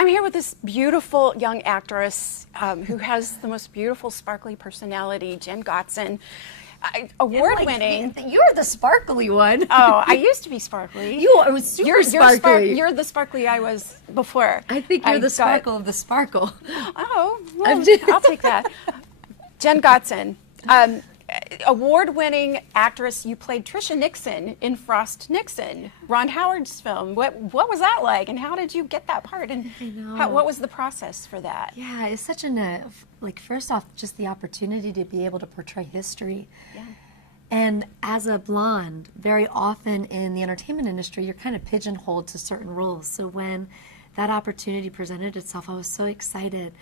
I'm here with this beautiful young actress who has the most beautiful, sparkly personality, Jen Gotzon. Award-winning. You're the sparkly one. Oh, I used to be sparkly. You are super sparkly. You're the sparkly I was before. I think you're the sparkle of the sparkle. Oh, well, I'll take that. Jen Gotzon, award-winning actress. You played Tricia Nixon in Frost Nixon, Ron Howard's film. What was that like, and how did you get that part? And what was the process for that? Yeah, it's such an like, first off, just the opportunity to be able to portray history. Yeah. And as a blonde, very often in the entertainment industry, you're kind of pigeonholed to certain roles. So when that opportunity presented itself, I was so excited.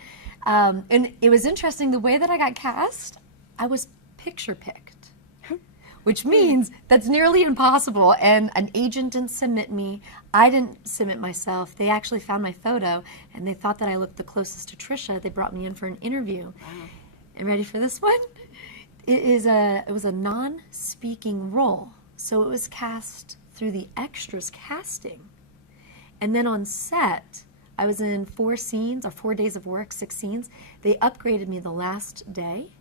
And it was interesting, the way that I got cast, I was picture picked, which means that's nearly impossible. And an agent didn't submit me. I didn't submit myself. They actually found my photo, and they thought that I looked the closest to Tricia. They brought me in for an interview. Wow. And ready for this one? It was a non-speaking role, so it was cast through the extras casting. And then on set, I was in 4 scenes, or 4 days of work, 6 scenes. They upgraded me the last day,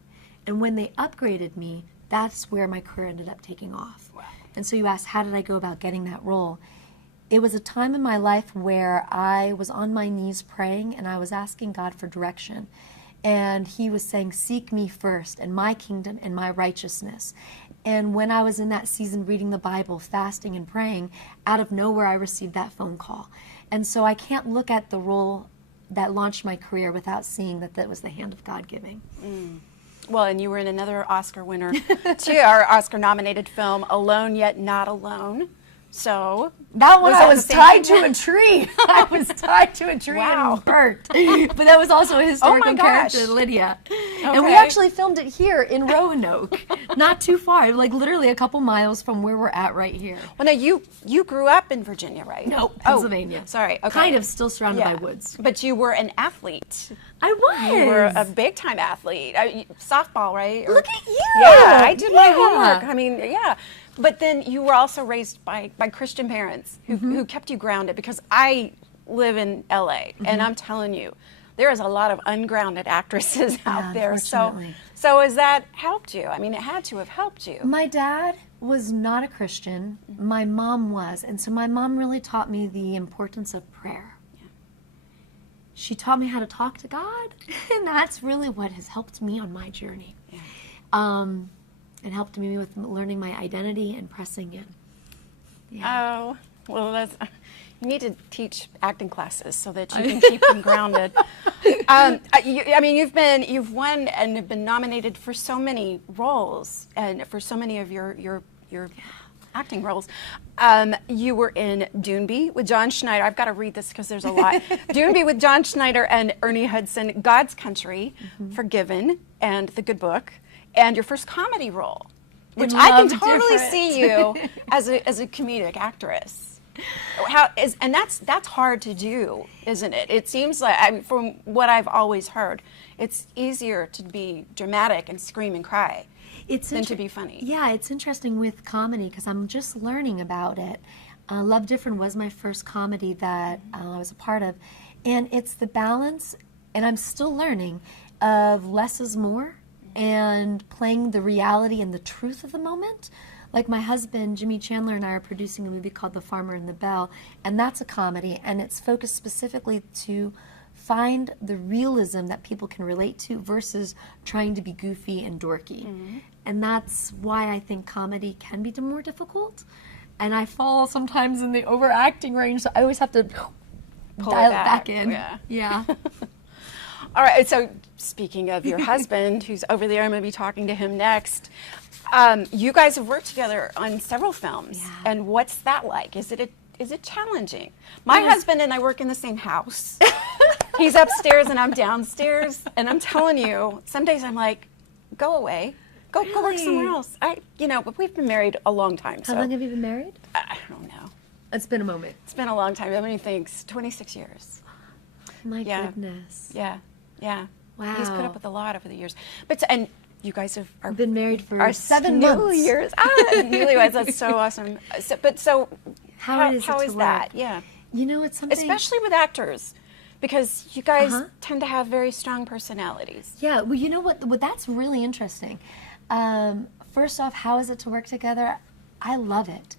and when they upgraded me, that's where my career ended up taking off. Wow. And so you asked, how did I go about getting that role? It was a time in my life where I was on my knees praying, and I was asking God for direction. And he was saying, seek me first, and my kingdom, and my righteousness. And when I was in that season reading the Bible, fasting and praying, out of nowhere I received that phone call. And so I can't look at the role that launched my career without seeing that that was the hand of God giving. Mm. Well, and you were in another Oscar winner, too, our Oscar-nominated film, Alone Yet Not Alone. So that one I was tied to a tree. I was tied to a tree and burnt. But that was also a historical character, Lydia. Okay. And we actually filmed it here in Roanoke, not too far, like literally a couple miles from where we're at right here. Well, now you grew up in Virginia, right? No, Pennsylvania. Sorry. Okay. Kind of still surrounded by woods. But you were an athlete. I was. You were a big-time athlete. Softball, right? Look at you. Yeah, I did my homework. I mean, yeah. But then you were also raised by Christian parents who kept you grounded, because I live in LA, and I'm telling you, there is a lot of ungrounded actresses out there. So has that helped you? I mean, it had to have helped you. My dad was not a Christian. My mom was. And so my mom really taught me the importance of prayer. Yeah. She taught me how to talk to God, and that's really what has helped me on my journey. Yeah. It helped me with learning my identity and pressing in. Yeah. Oh, well, you need to teach acting classes so that you can keep them grounded. I mean, you've won and have been nominated for so many roles, and for so many of your acting roles. You were in Doonby with John Schneider. I've got to read this because there's a lot. Doonby with John Schneider and Ernie Hudson, God's Country, Forgiven, and The Good Book. And your first comedy role, which I can totally see you as a comedic actress. And that's hard to do, isn't it? It seems like, I mean, from what I've always heard, it's easier to be dramatic and scream and cry than to be funny. Yeah, it's interesting with comedy because I'm just learning about it. Love Different was my first comedy that I was a part of, and it's the balance, and I'm still learning, of less is more. And playing the reality and the truth of the moment. Like my husband, Jimmy Chandler, and I are producing a movie called The Farmer and the Belle, and that's a comedy, and it's focused specifically to find the realism that people can relate to versus trying to be goofy and dorky. And that's why I think comedy can be more difficult. And I fall sometimes in the overacting range, so I always have to dial it back in. Yeah. All right, so speaking of your husband, who's over there, I'm going to be talking to him next. You guys have worked together on several films, and what's that like? Is it challenging? My husband and I work in the same house. He's upstairs and I'm downstairs, and I'm telling you, some days I'm like, go away, go work somewhere else. But we've been married a long time. How long have you been married? I don't know. It's been a moment. It's been a long time. How many things? 26 years. My goodness. Yeah. Yeah. Wow. He's put up with a lot over the years. And you guys have been married for 7 months. Years. Newlyweds. That's so awesome. How is that? Yeah. You know, it's something. Especially with actors because you guys tend to have very strong personalities. Yeah, well, you know what that's really interesting. First off, how is it to work together? I love it.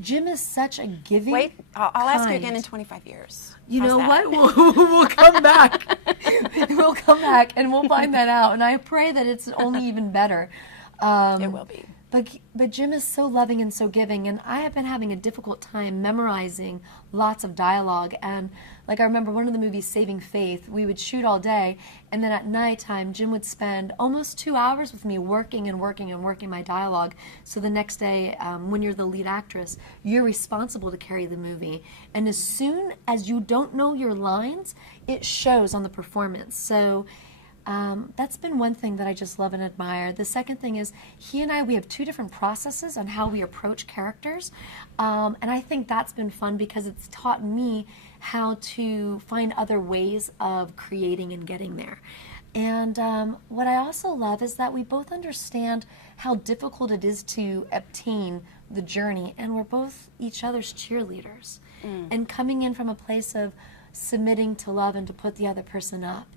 Jim is such a giving Wait, I'll ask you kind. again in 25 years. You How's know that? what? We'll come back. We'll come back and we'll find that out. And I pray that it's only even better. It will be. But Jim is so loving and so giving, and I have been having a difficult time memorizing lots of dialogue. And like I remember one of the movies, Saving Faith, we would shoot all day, and then at nighttime, Jim would spend almost 2 hours with me working and working and working my dialogue. So the next day, when you're the lead actress, you're responsible to carry the movie. And as soon as you don't know your lines, it shows on the performance. So that's been one thing that I just love and admire. The second thing is he and I, we have two different processes on how we approach characters. And I think that's been fun because it's taught me how to find other ways of creating and getting there. And what I also love is that we both understand how difficult it is to obtain the journey, and we're both each other's cheerleaders. And coming in from a place of submitting to love and to put the other person up.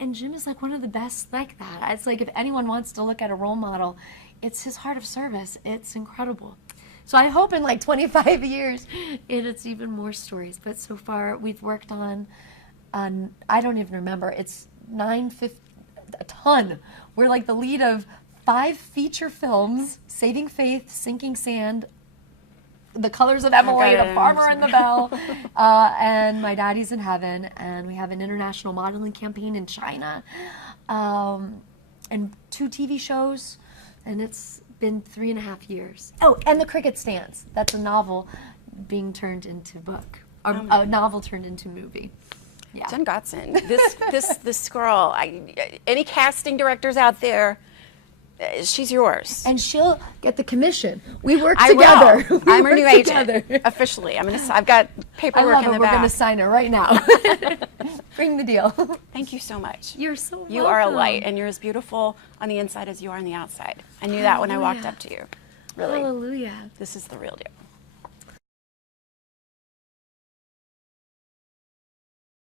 And Jim is like one of the best like that. It's like if anyone wants to look at a role model, it's his heart of service. It's incredible. So I hope in like 25 years it's even more stories. But so far we've worked on I don't even remember. It's a ton. We're like the lead of 5 feature films: Saving Faith, Sinking Sand, The Colors of Emily, The Farmer and the Belle, and My Daddy's in Heaven, and we have an international modeling campaign in China, and 2 TV shows, and it's been 3.5 years. Oh, and The Cricket Stance. That's a novel being turned into book, or a novel turned into movie. Yeah. Jenn Gotzon, this girl. Any casting directors out there? She's yours. And she'll get the commission. We work together. Will. I'm her new agent. Officially. I've got paperwork in the back. We're going to sign her right now. Bring the deal. Thank you so much. You're so welcome. You are a light, and you're as beautiful on the inside as you are on the outside. I knew that when I walked up to you. Really. Hallelujah. This is the real deal.